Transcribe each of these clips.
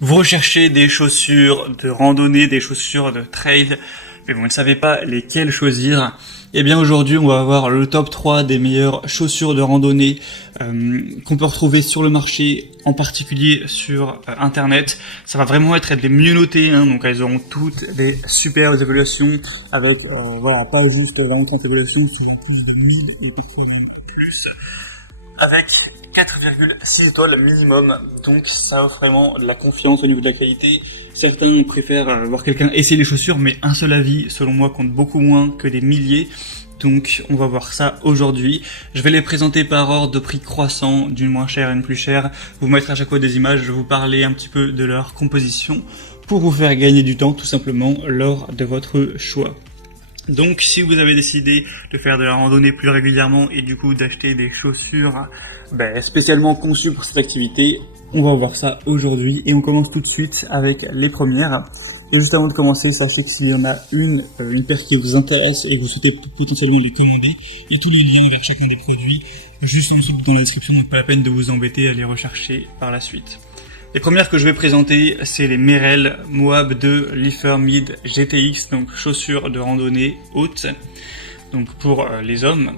Vous recherchez des chaussures de randonnée, des chaussures de trail, mais vous ne savez pas lesquelles choisir. Eh bien aujourd'hui on va avoir le top 3 des meilleures chaussures de randonnée qu'on peut retrouver sur le marché, en particulier sur internet. Ça va vraiment être les mieux notées, donc elles auront toutes des superbes évaluations avec, voilà, pas juste 20-30 évaluations, c'est plus de 1000 et parfois plus, avec 4,6 étoiles minimum, donc ça offre vraiment de la confiance au niveau de la qualité. Certains préfèrent voir quelqu'un essayer les chaussures, mais un seul avis, selon moi, compte beaucoup moins que des milliers. Donc on va voir ça aujourd'hui. Je vais les présenter par ordre de prix croissant, d'une moins chère à une plus chère. Vous mettre à chaque fois des images, je vais vous parler un petit peu de leur composition pour vous faire gagner du temps tout simplement lors de votre choix. Donc si vous avez décidé de faire de la randonnée plus régulièrement et du coup d'acheter des chaussures spécialement conçues pour cette activité, on va voir ça aujourd'hui et on commence tout de suite avec les premières. Et juste avant de commencer, sachez que s'il y en a une paire qui vous intéresse et que vous souhaitez potentiellement les commander, il y a tous les liens vers chacun des produits juste en dessous dans la description, donc pas la peine de vous embêter à les rechercher par la suite. Les premières que je vais présenter, c'est les Merrell Moab 2 Leafer Mid GTX, donc chaussures de randonnée haute, donc pour les hommes.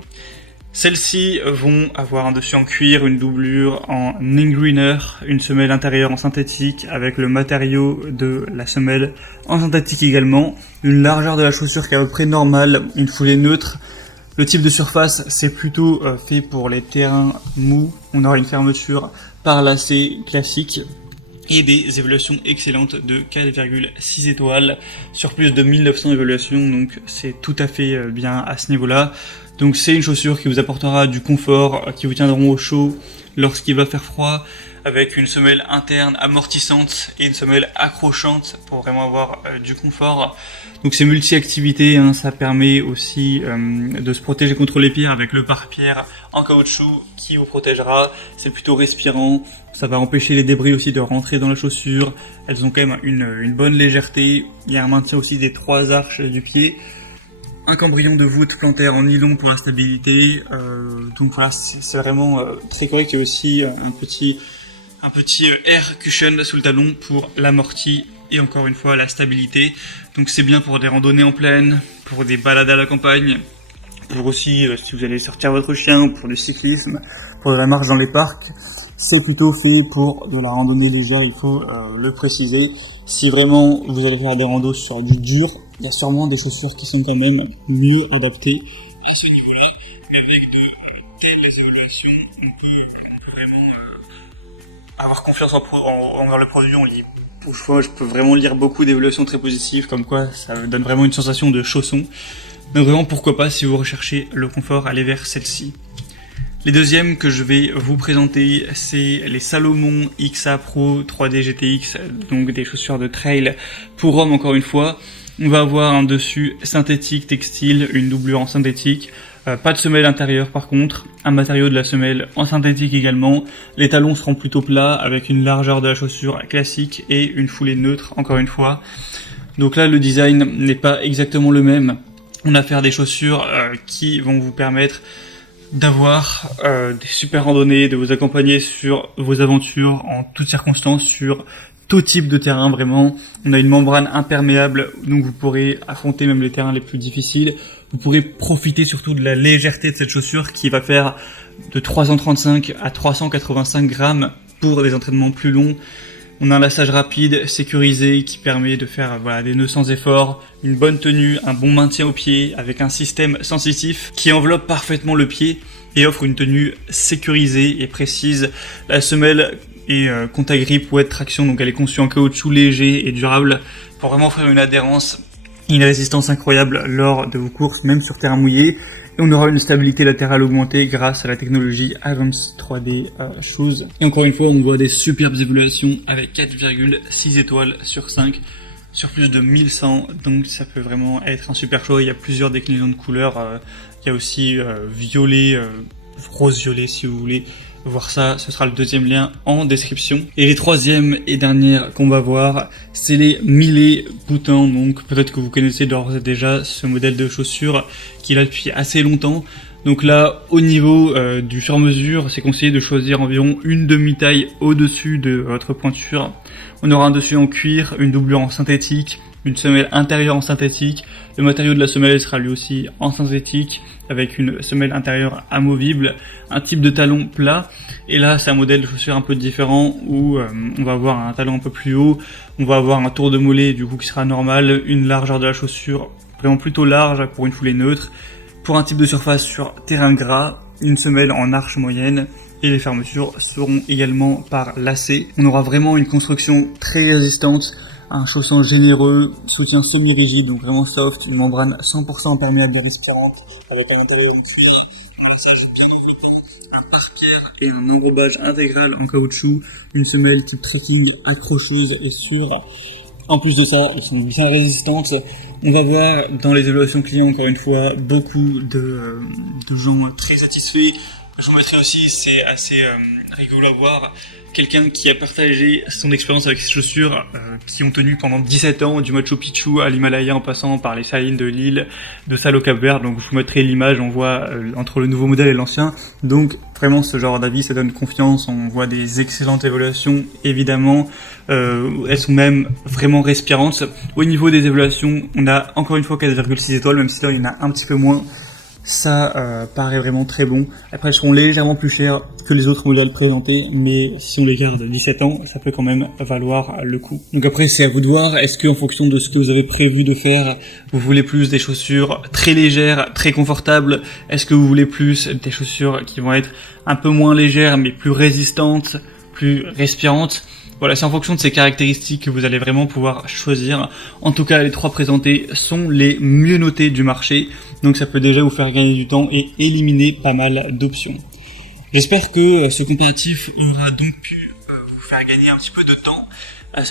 Celles-ci vont avoir un dessus en cuir, une doublure en ingreener, une semelle intérieure en synthétique avec le matériau de la semelle en synthétique également, une largeur de la chaussure qui est à peu près normale, une foulée neutre. Le type de surface, c'est plutôt fait pour les terrains mous. On aura une fermeture par lacet classique et des évaluations excellentes de 4,6 étoiles sur plus de 1900 évaluations, donc c'est tout à fait bien à ce niveau-là. Donc c'est une chaussure qui vous apportera du confort, qui vous tiendront au chaud lorsqu'il va faire froid, avec une semelle interne amortissante et une semelle accrochante pour vraiment avoir du confort. Donc c'est multi-activité, ça permet aussi de se protéger contre les pierres avec le pare-pierre en caoutchouc qui vous protégera. C'est plutôt respirant, ça va empêcher les débris aussi de rentrer dans la chaussure. Elles ont quand même une bonne légèreté. Il y a un maintien aussi des 3 arches du pied. Un cambrion de voûte plantaire en nylon pour la stabilité. Donc voilà, c'est vraiment très correct. Il y a aussi un petit air cushion sous le talon pour l'amorti et encore une fois la stabilité. Donc c'est bien pour des randonnées en plaine, pour des balades à la campagne, pour aussi si vous allez sortir votre chien, pour du cyclisme, pour de la marche dans les parcs. C'est plutôt fait pour de la randonnée légère, il faut le préciser. Si vraiment vous allez faire des randos sur du dur, il y a sûrement des chaussures qui sont quand même mieux adaptées à ce niveau-là. Mais avec de telles évaluations, on peut vraiment avoir confiance envers le produit. Je peux vraiment lire beaucoup d'évaluations très positives, comme quoi ça donne vraiment une sensation de chausson. Donc vraiment, pourquoi pas, si vous recherchez le confort, allez vers celle-ci. Les deuxièmes que je vais vous présenter, c'est les Salomon XA Pro 3D GTX, donc des chaussures de trail pour hommes encore une fois. On va avoir un dessus synthétique textile, une doublure en synthétique, pas de semelle intérieure par contre, un matériau de la semelle en synthétique également. Les talons seront plutôt plats avec une largeur de la chaussure classique et une foulée neutre encore une fois. Donc là le design n'est pas exactement le même. On a affaire des chaussures qui vont vous permettre d'avoir des super randonnées, de vous accompagner sur vos aventures en toutes circonstances, sur tout type de terrain vraiment. On a une membrane imperméable, donc vous pourrez affronter même les terrains les plus difficiles. Vous pourrez profiter surtout de la légèreté de cette chaussure qui va faire de 335 à 385 grammes pour des entraînements plus longs. On a un lassage rapide, sécurisé, qui permet de faire des nœuds sans effort, une bonne tenue, un bon maintien au pied, avec un système sensitif qui enveloppe parfaitement le pied et offre une tenue sécurisée et précise. La semelle est Contagrip Wet Traction, donc elle est conçue en caoutchouc léger et durable pour vraiment offrir une adhérence et une résistance incroyable lors de vos courses, même sur terrain mouillé. Et on aura une stabilité latérale augmentée grâce à la technologie Advanced 3D Shoes. Et encore une fois, on voit des superbes évaluations avec 4,6 étoiles sur 5 sur plus de 1100. Donc ça peut vraiment être un super choix. Il y a plusieurs déclinaisons de couleurs. Il y a aussi violet, rose-violet si vous voulez voir ça, ce sera le deuxième lien en description. Et les troisième et dernières qu'on va voir, c'est les Millet Boutin. Donc peut-être que vous connaissez d'ores et déjà ce modèle de chaussures qui est là depuis assez longtemps. Donc là, au niveau du sur-mesure, c'est conseillé de choisir environ une demi-taille au-dessus de votre pointure. On aura un dessus en cuir, une doublure en synthétique, une semelle intérieure en synthétique. Le matériau de la semelle sera lui aussi en synthétique, avec une semelle intérieure amovible, un type de talon plat. Et là, c'est un modèle de chaussure un peu différent où on va avoir un talon un peu plus haut, on va avoir un tour de mollet du coup qui sera normal, une largeur de la chaussure vraiment plutôt large pour une foulée neutre, pour un type de surface sur terrain gras, une semelle en arche moyenne. Et les fermetures seront également par lacet. On aura vraiment une construction très résistante, un chaussant généreux, soutien semi-rigide, donc vraiment soft, une membrane 100% imperméable et respirante, avec un intérieur en cuir, un massage bien enveloppant, un pare-pierre et un enrobage intégral en caoutchouc, une semelle type trekking accrocheuse et sûre. En plus de ça, elles sont bien résistantes. On va voir dans les évaluations clients, encore une fois, beaucoup de gens très satisfaits. Je vous mettrai aussi, c'est assez rigolo à voir, quelqu'un qui a partagé son expérience avec ses chaussures qui ont tenu pendant 17 ans, du Machu Picchu à l'Himalaya en passant par les salines de l'île de Sal au Cap-Vert. Donc je vous mettrai l'image, on voit entre le nouveau modèle et l'ancien. Donc vraiment ce genre d'avis, ça donne confiance, on voit des excellentes évaluations évidemment. Elles sont même vraiment respirantes. Au niveau des évaluations, on a encore une fois 4,6 étoiles, même si là il y en a un petit peu moins. Ça paraît vraiment très bon. Après, elles seront légèrement plus chères que les autres modèles présentés, mais si on les garde 17 ans, ça peut quand même valoir le coup. Donc après, c'est à vous de voir. Est-ce que en fonction de ce que vous avez prévu de faire, vous voulez plus des chaussures très légères, très confortables? Est-ce que vous voulez plus des chaussures qui vont être un peu moins légères, mais plus résistantes, plus respirantes? Voilà, c'est en fonction de ces caractéristiques que vous allez vraiment pouvoir choisir. En tout cas, les 3 présentés sont les mieux notés du marché. Donc ça peut déjà vous faire gagner du temps et éliminer pas mal d'options. J'espère que ce comparatif aura donc pu vous faire gagner un petit peu de temps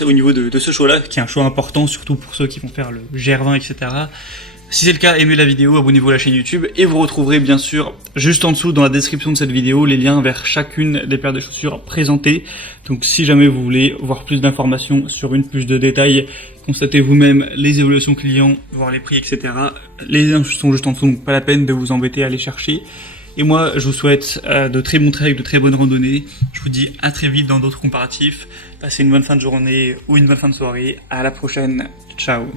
au niveau de ce choix-là, qui est un choix important, surtout pour ceux qui vont faire le GR20, etc. Si c'est le cas, aimez la vidéo, abonnez-vous à la chaîne YouTube et vous retrouverez bien sûr juste en dessous dans la description de cette vidéo les liens vers chacune des paires de chaussures présentées. Donc si jamais vous voulez voir plus d'informations sur une, plus de détails, constatez vous-même les évaluations clients, voir les prix, etc. Les liens sont juste en dessous, donc pas la peine de vous embêter à les chercher. Et moi, je vous souhaite de très bons trails, de très bonnes randonnées. Je vous dis à très vite dans d'autres comparatifs. Passez une bonne fin de journée ou une bonne fin de soirée. À la prochaine. Ciao.